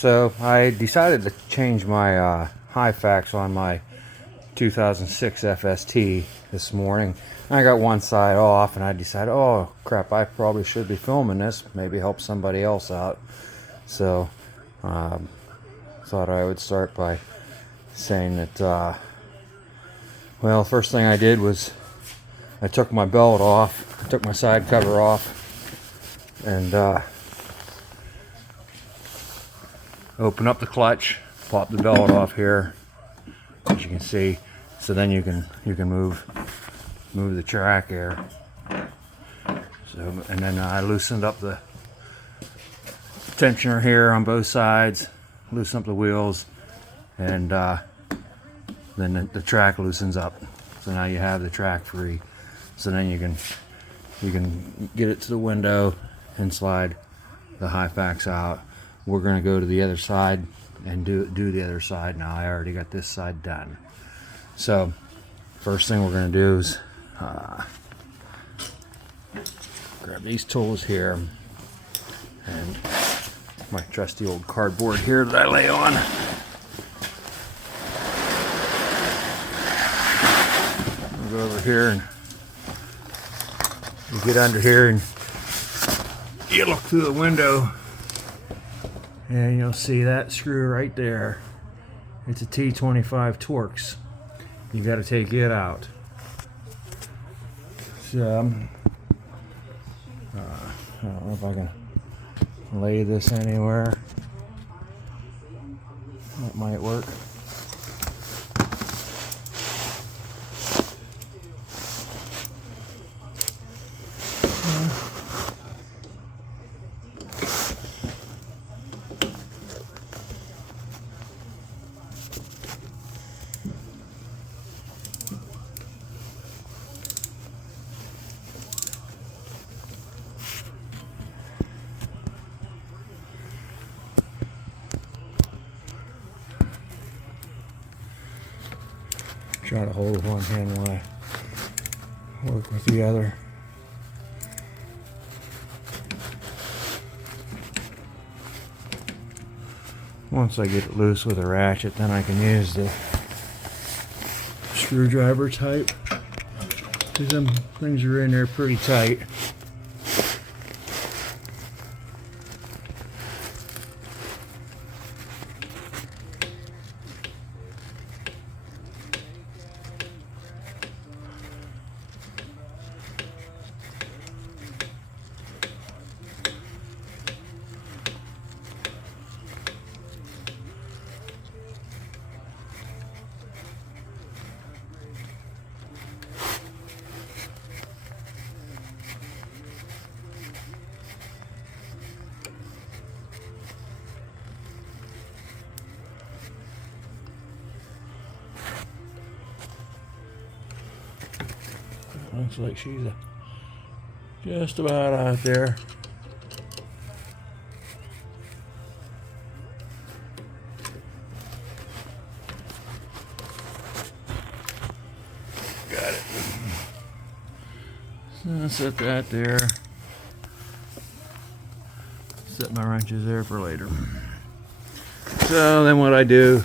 So I decided to change my HyFax on my 2006 FST this morning. I got one side off and I decided, oh crap, I probably should be filming this, maybe help somebody else out. So thought I would start by saying that well, first thing I did was I took my belt off, I took my side cover off, and open up the clutch, pop the belt off here, as you can see. So then you can move the track here. So, and then I loosened up the tensioner here on both sides, loosen up the wheels, and then the track loosens up. So now you have the track free. So then you can get it to the window and slide the HyFax out. We're going to go to the other side and do the other side now. I already got this side done. So first thing we're going to do is grab these tools here and my trusty old cardboard here that I lay on. We'll go over here and you get under here and you look through the window and you'll see that screw right there. It's a T25 Torx. You got to take it out. So I don't know if I can lay this anywhere. That might work. Try to hold one hand while I work with the other. Once I get it loose with a ratchet, then I can use the screwdriver type, because them things are in there pretty tight. Looks like she's just about out there. Got it. So I'll set that there. Set my wrenches there for later. So then what I do,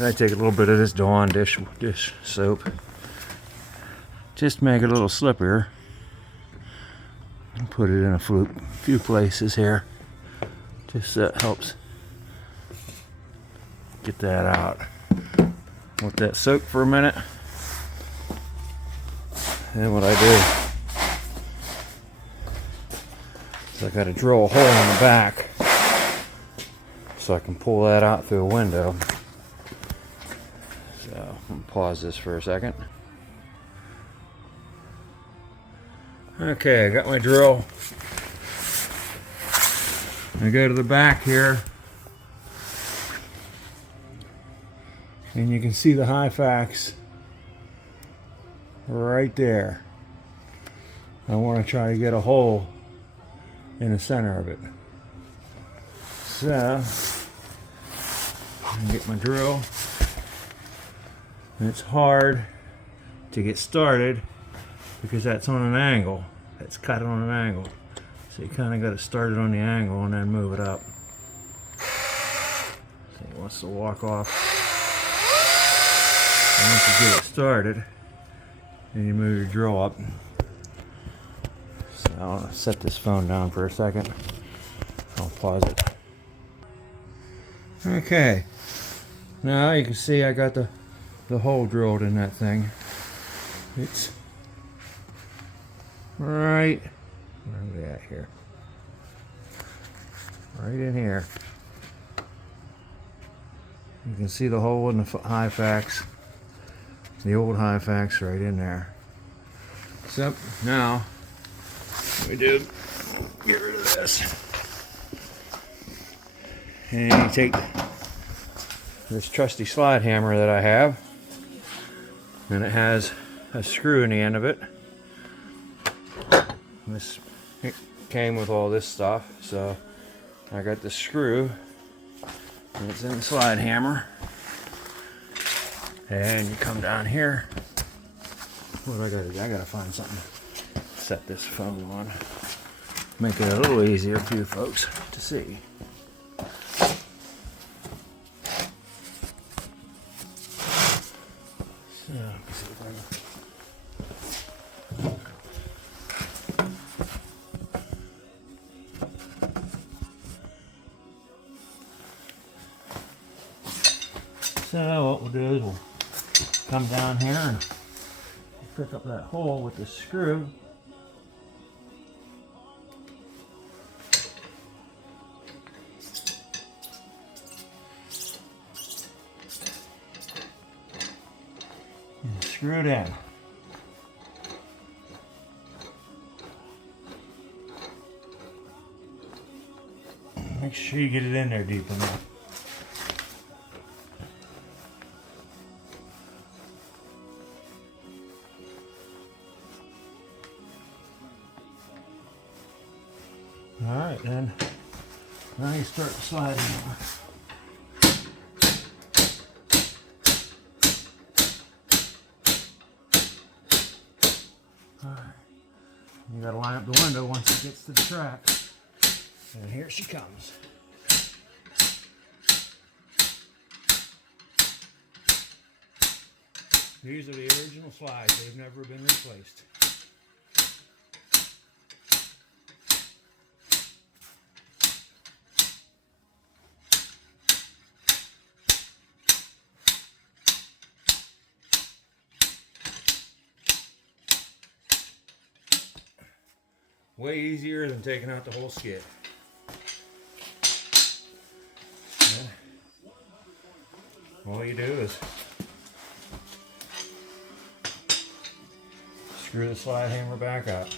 I take a little bit of this Dawn dish soap. Just make it a little slippier and put it in a few places here. Just that helps get that out. Let that soak for a minute. And what I do is I got to drill a hole in the back so I can pull that out through a window. So I'm gonna pause this for a second. Okay, I got my drill. I go to the back here, and you can see the HyFax right there. I want to try to get a hole in the center of it. So, I get my drill. And it's hard to get started because that's on an angle. It's cut on an angle. So you kind of got to start it on the angle and then move it up. wants to walk off. And once you get it started, then you move your drill up. So I'll set this phone down for a second. I'll pause it. Okay. Now you can see I got the hole drilled in that thing. It's right, where are we at here? Right in here. You can see the hole in the HyFax, the old HyFax right in there. So now, what we do, get rid of this. And you take this trusty slide hammer that I have, and it has a screw in the end of it. It came with all this stuff, so I got the screw, and it's in the slide hammer. And you come down here. What do I gotta do? I gotta find something to set this phone on. Make it a little easier for you folks to see. So, let's see if I can. So what we'll do is we'll come down here and pick up that hole with the screw. And screw it in. Make sure you get it in there deep enough. Alright, then now you start sliding over. Alright, you gotta line up the window once it gets to the track. And here she comes. These are the original slides, they've never been replaced. Way easier than taking out the whole skid. And all you do is screw the slide hammer back up.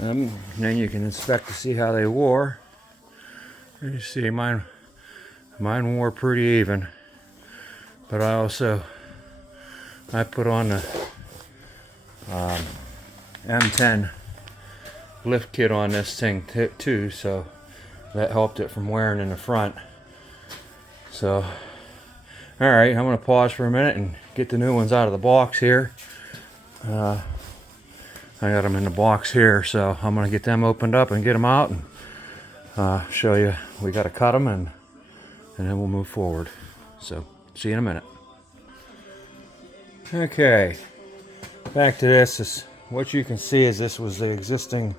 And then you can inspect to see how they wore. You see mine wore pretty even, but I put on the M10 lift kit on this thing too, so that helped it from wearing in the front. So alright, I'm going to pause for a minute and get the new ones out of the box here. I got them in the box here, so I'm going to get them opened up and get them out and show you. We got to cut them and then we'll move forward. So see you in a minute. Okay, back to this. What you can see is this was the existing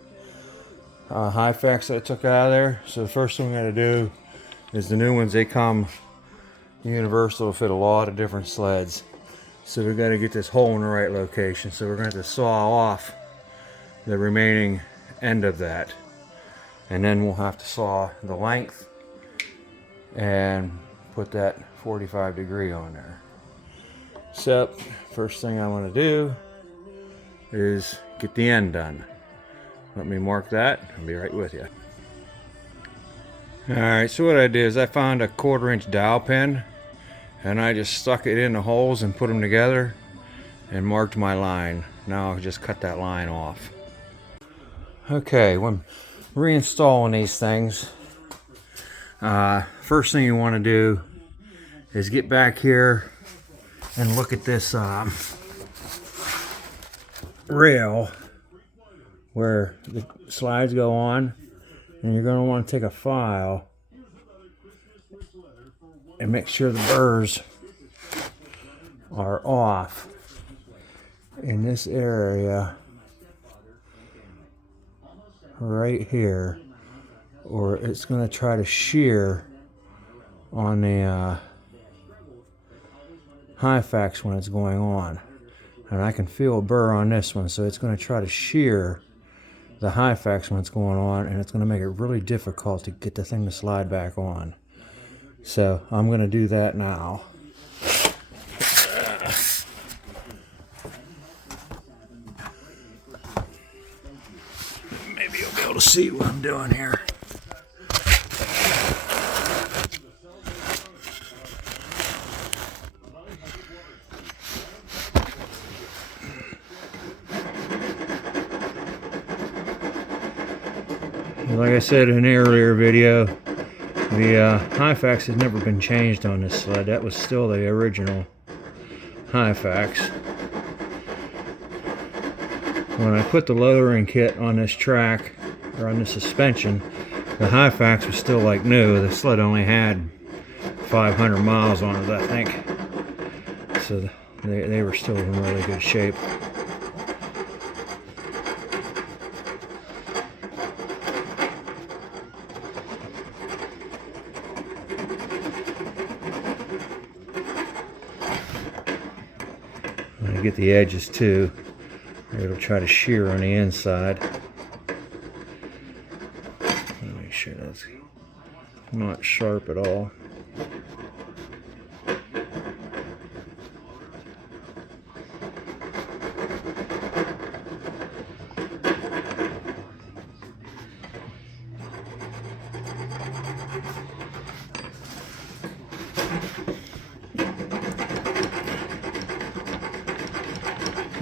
HyFax that I took out of there. So the first thing we got to do is the new ones, they come universal to fit a lot of different sleds. So we've got to get this hole in the right location. So we're going to have to saw off the remaining end of that, and then we'll have to saw the length and put that 45-degree on there. So first thing I want to do is get the end done. Let me mark that. I'll be right with you. Alright, so what I did is I found a 1/4-inch dowel pin, and I just stuck it in the holes and put them together and marked my line. Now I'll just cut that line off. Okay, when reinstalling these things, first thing you want to do is get back here and look at this rail where the slides go on, and you're going to want to take a file and make sure the burrs are off in this area right here, or it's going to try to shear on the HyFax when it's going on. And I can feel a burr on this one, so it's going to try to shear the HyFax when it's going on, and it's going to make it really difficult to get the thing to slide back on. So I'm going to do that now. Maybe you'll be able to see what I'm doing here. Like I said in an earlier video, the HyFax has never been changed on this sled. That was still the original HyFax. When I put the lowering kit on this track, or on the suspension, the HyFax was still like new. The sled only had 500 miles on it, I think. So they were still in really good shape. When I get the edges too, it'll try to shear on the inside. Make sure that's not sharp at all.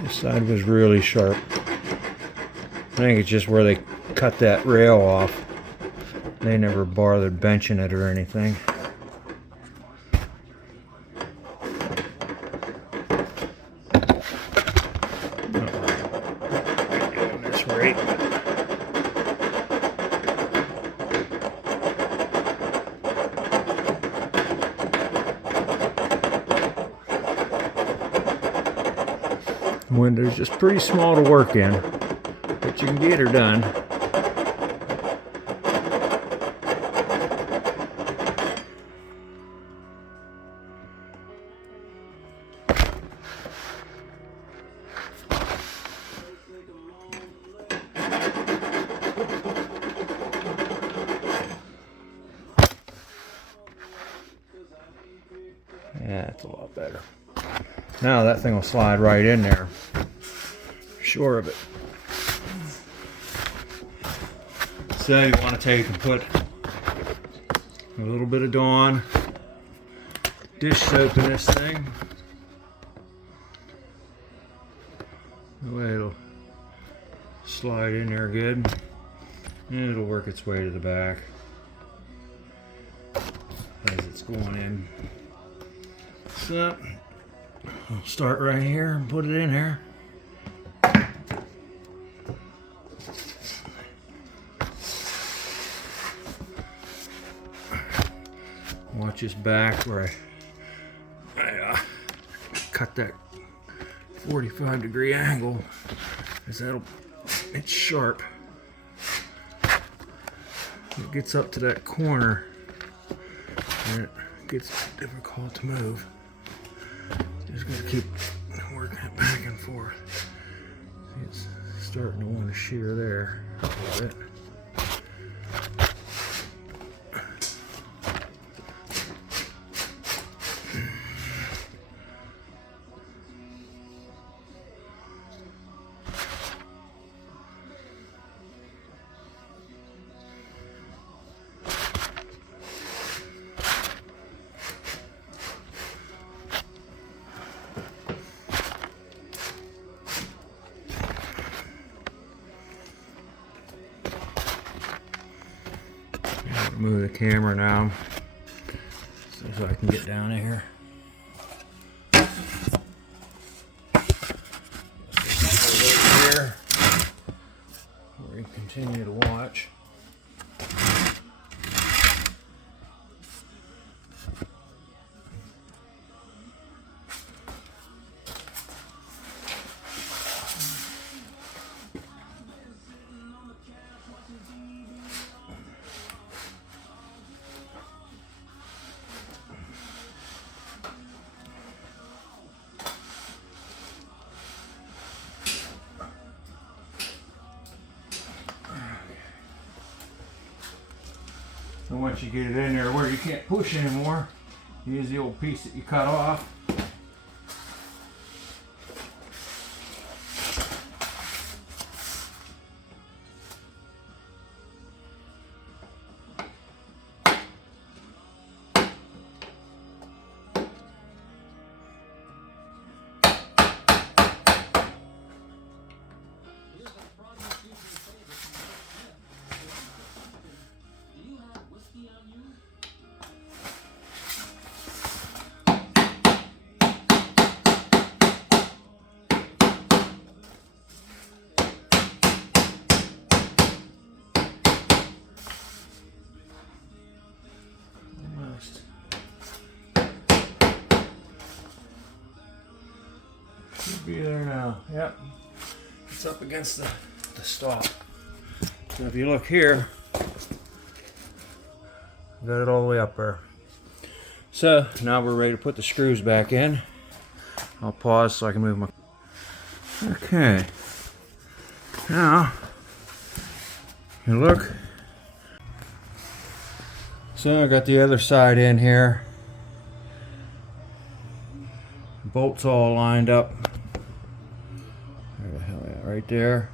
This side was really sharp. I think it's just where they cut that rail off. They never bothered benching it or anything. Doing this right. The window's just pretty small to work in, but you can get her done. Yeah, that's a lot better. Now that thing will slide right in there. Sure of it. So you want to take and put a little bit of Dawn dish soap in this thing. That way it'll slide in there good. And it'll work its way to the back as it's going in. So I'll start right here and put it in here. Watch this back where I cut that 45-degree angle, because it's sharp. It gets up to that corner and it gets difficult to move. Just gotta keep working it back and forth. It's starting to want to shear there a little bit. move the camera now so I can get down here. Over here, where you continue to watch. And once you get it in there where you can't push anymore, use the old piece that you cut off. Should be there now. Yep. It's up against the stop. So if you look here, got it all the way up there. So now we're ready to put the screws back in. I'll pause so I can move my... Okay. Now, you look. So I got the other side in here. Bolts all lined up. Where the hell at? Right there.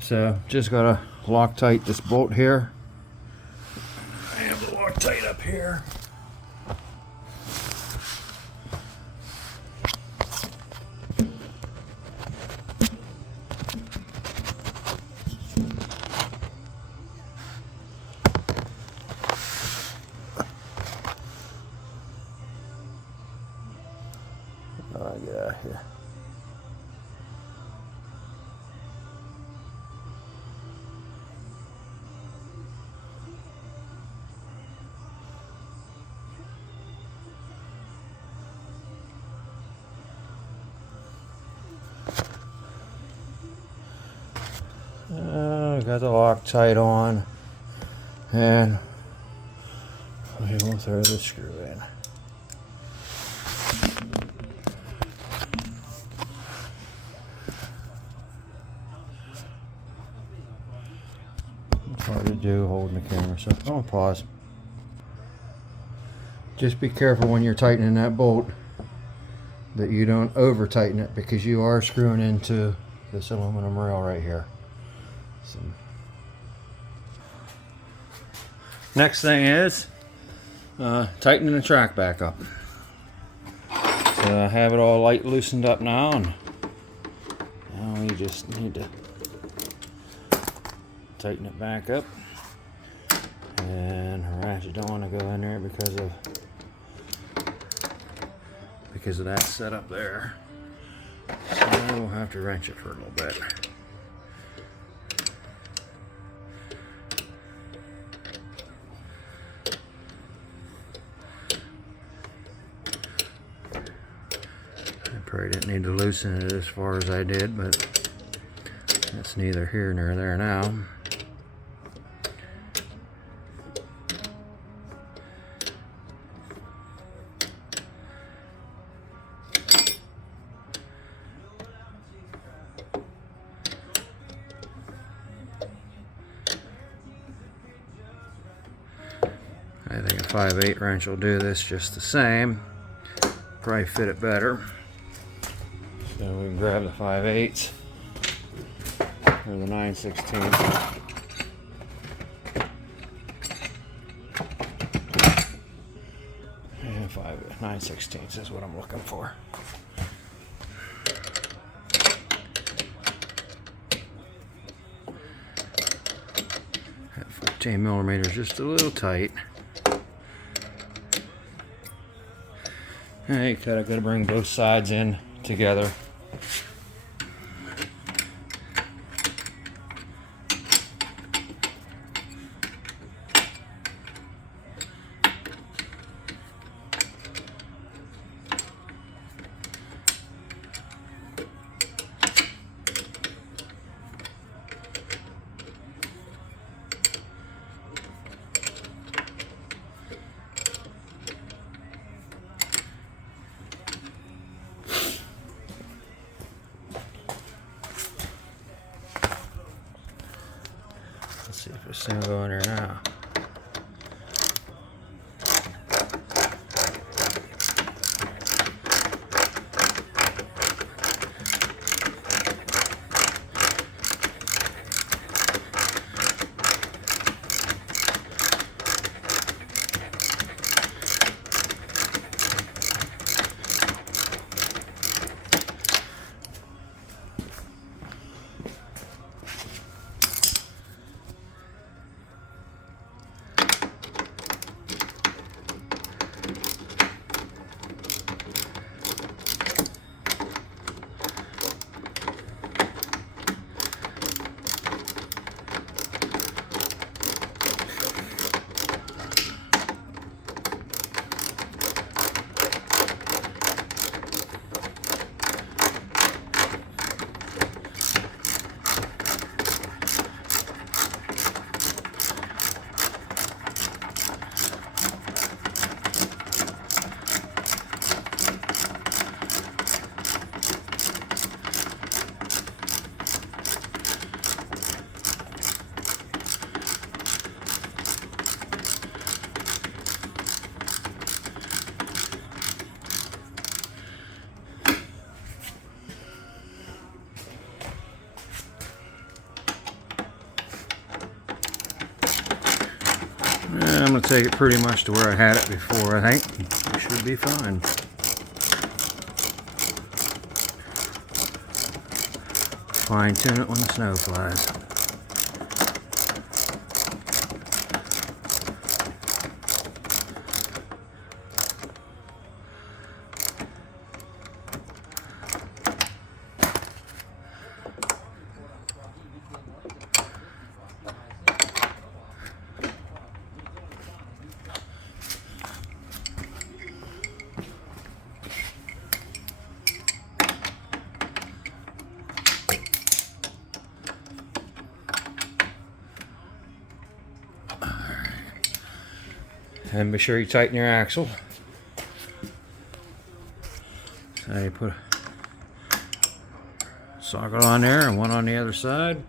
So just gotta Loctite this bolt here. I have the Loctite up here. Get out of here. Got the Loctite on, and we will throw the screw in. It's hard to do holding the camera, so I'm gonna pause. Just be careful when you're tightening that bolt that you don't over tighten it, because you are screwing into this aluminum rail right here. So, next thing is tightening the track back up. So I have it all light loosened up now, and now we just need to tighten it back up. And the ratchet don't want to go in there because of that setup there. So we'll have to wrench it for a little bit. Probably didn't need to loosen it as far as I did, but that's neither here nor there now. I think a 5/8 wrench will do this just the same. Probably fit it better. So we can grab the 5/8 or the 9/16. And 9/16 is what I'm looking for. At 15mm is just a little tight. And you kind of got to bring both sides in together. Let's see if there's some going there now. I'm going to take it pretty much to where I had it before, I think. It should be fine. Fine tune it when the snow flies. And be sure you tighten your axle. So you put a socket on there and one on the other side.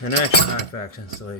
The next HyFax installation.